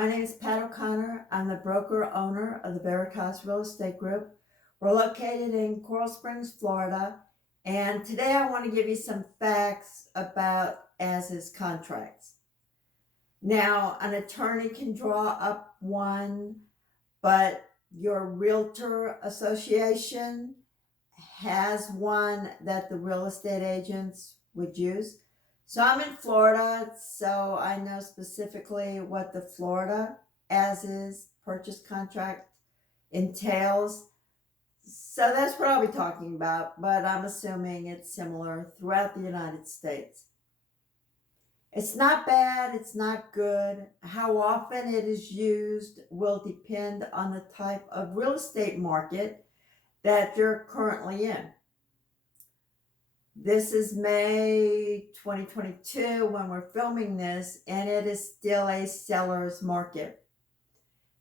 My name is Pat O'Connor. I'm the broker owner of the Veritas Real Estate Group. We're located in Coral Springs, Florida, and today I want to give you some facts about as-is contracts. Now, an attorney can draw up one, but your realtor association has one that the real estate agents would use. So I'm in Florida, so I know specifically what the Florida as-is purchase contract entails. So that's what I'll be talking about, but I'm assuming it's similar throughout the United States. It's not bad, it's not good. How often it is used will depend on the type of real estate market that you're currently in. This is May 2022 when we're filming this, and it is still a seller's market.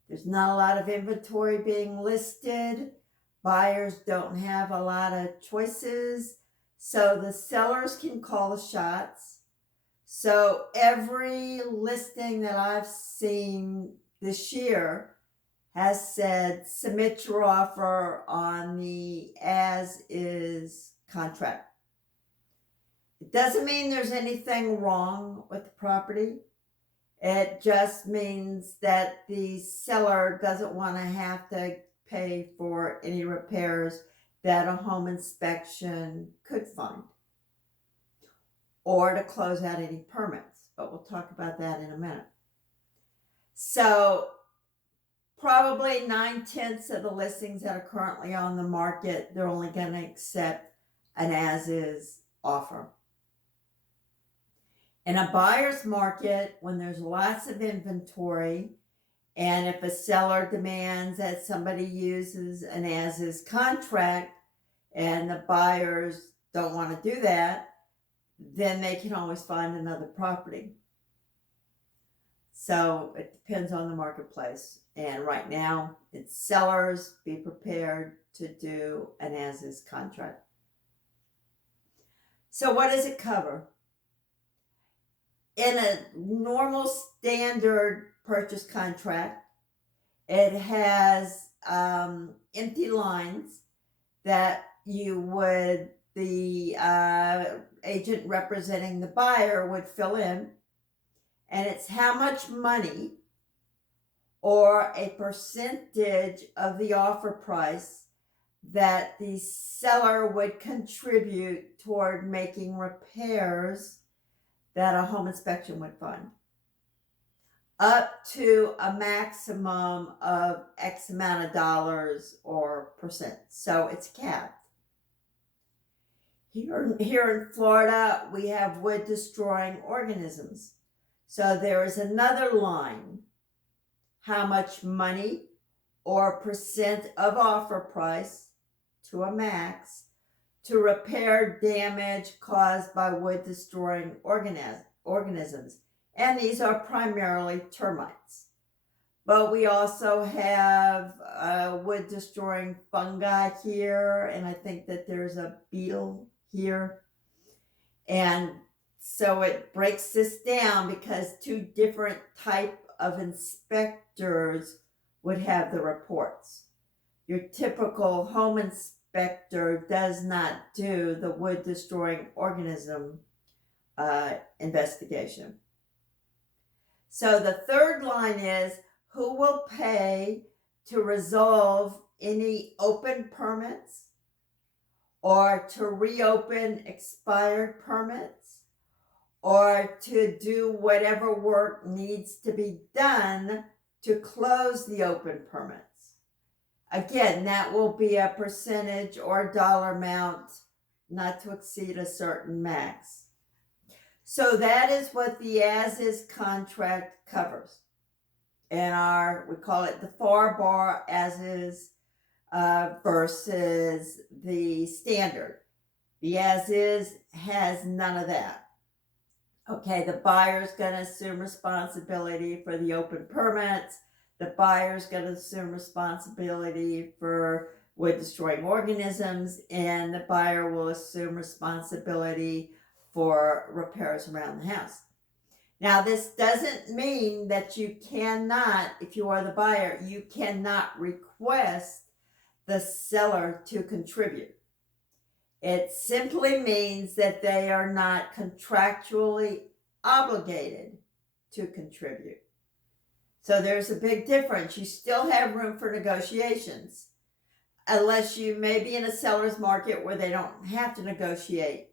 There's not a lot of inventory being listed. Buyers don't have a lot of choices, so the sellers can call the shots. So every listing that I've seen this year has said submit your offer on the as-is contract. It doesn't mean there's anything wrong with the property. It just means that the seller doesn't want to have to pay for any repairs that a home inspection could find, or to close out any permits. But we'll talk about that in a minute. So probably 9/10 of the listings that are currently on the market, they're only going to accept an as-is offer. In a buyer's market, when there's lots of inventory, and if a seller demands that somebody uses an as-is contract and the buyers don't want to do that, then they can always find another property. So it depends on the marketplace. And right now, it's sellers, be prepared to do an as-is contract. So what does it cover? In a normal standard purchase contract, it has empty lines that the agent representing the buyer would fill in, and it's how much money or a percentage of the offer price that the seller would contribute toward making repairs that a home inspection would find, up to a maximum of X amount of dollars or percent. So it's capped. Here in Florida, we have wood destroying organisms. So there is another line, how much money or percent of offer price to a max to repair damage caused by wood destroying organisms. And these are primarily termites. But we also have wood destroying fungi here, and I think that there's a beetle here. And so it breaks this down because two different type of inspectors would have the reports. Your typical home inspector does not do the wood destroying organism investigation. So the third line is who will pay to resolve any open permits or to reopen expired permits or to do whatever work needs to be done to close the open permits. Again, that will be a percentage or dollar amount not to exceed a certain max. So that is what the as-is contract covers. And we call it the FAR bar as-is versus the standard. The as-is has none of that. Okay, the buyer's going to assume responsibility for the open permits. The buyer's going to assume responsibility for wood destroying organisms, and the buyer will assume responsibility for repairs around the house. Now, this doesn't mean that you cannot, if you are the buyer, you cannot request the seller to contribute. It simply means that they are not contractually obligated to contribute. So there's a big difference. You still have room for negotiations, unless you may be in a seller's market where they don't have to negotiate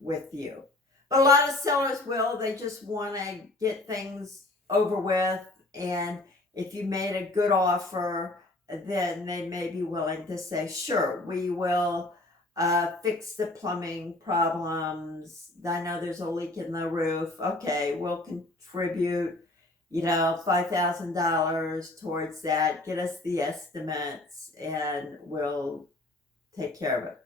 with you. But a lot of sellers will. They just want to get things over with. And if you made a good offer, then they may be willing to say, sure, we will fix the plumbing problems. I know there's a leak in the roof. Okay, we'll contribute, $5,000 towards that. Get us the estimates and we'll take care of it.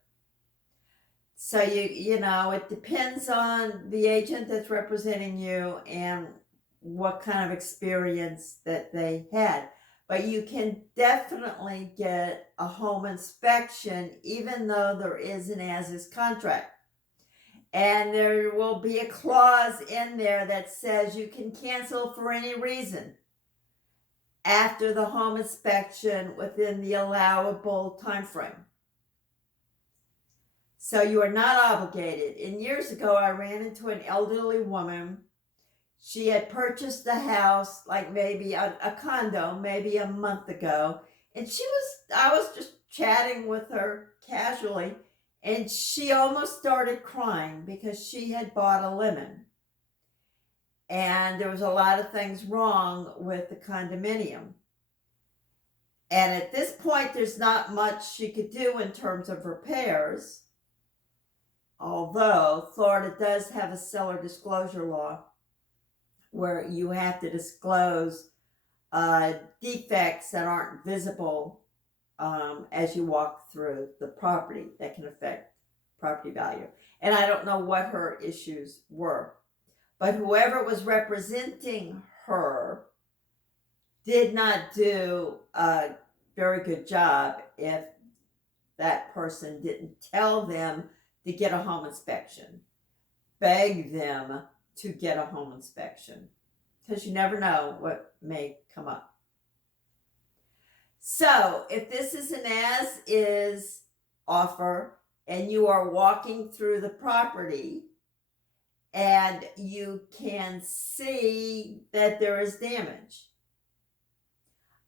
So it depends on the agent that's representing you and what kind of experience that they had. But you can definitely get a home inspection even though there is an as-is contract. And there will be a clause in there that says you can cancel for any reason after the home inspection within the allowable time frame. So you are not obligated. And years ago, I ran into an elderly woman. She had purchased the house, like maybe a condo, maybe a month ago. And I was just chatting with her casually, and she almost started crying because she had bought a lemon. And there was a lot of things wrong with the condominium. And at this point, there's not much she could do in terms of repairs. Although Florida does have a seller disclosure law where you have to disclose defects that aren't visible as you walk through the property that can affect property value. And I don't know what her issues were, but whoever was representing her did not do a very good job if that person didn't tell them to get a home inspection, beg them to get a home inspection, because you never know what may come up. So if this is an as-is offer and you are walking through the property and you can see that there is damage,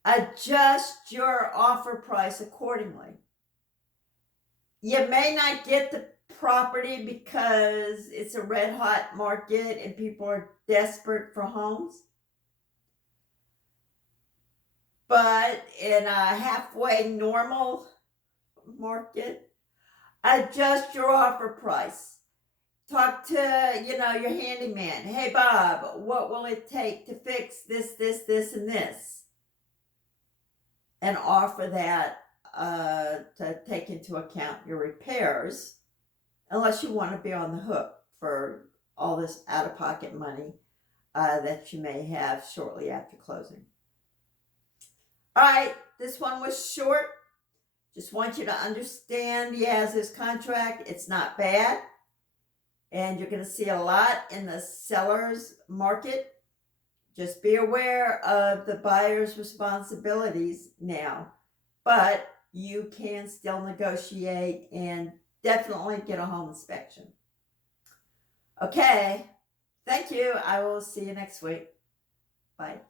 adjust your offer price accordingly. You may not get the property because it's a red hot market and people are desperate for homes. But in a halfway normal market, adjust your offer price. Talk to, your handyman. Hey, Bob, what will it take to fix this, and this? And offer that to take into account your repairs, unless you want to be on the hook for all this out-of-pocket money that you may have shortly after closing. All right, this one was short. Just want you to understand the as-is contract. It's not bad. And you're going to see a lot in the seller's market. Just be aware of the buyer's responsibilities now. But you can still negotiate and definitely get a home inspection. Okay, thank you. I will see you next week. Bye.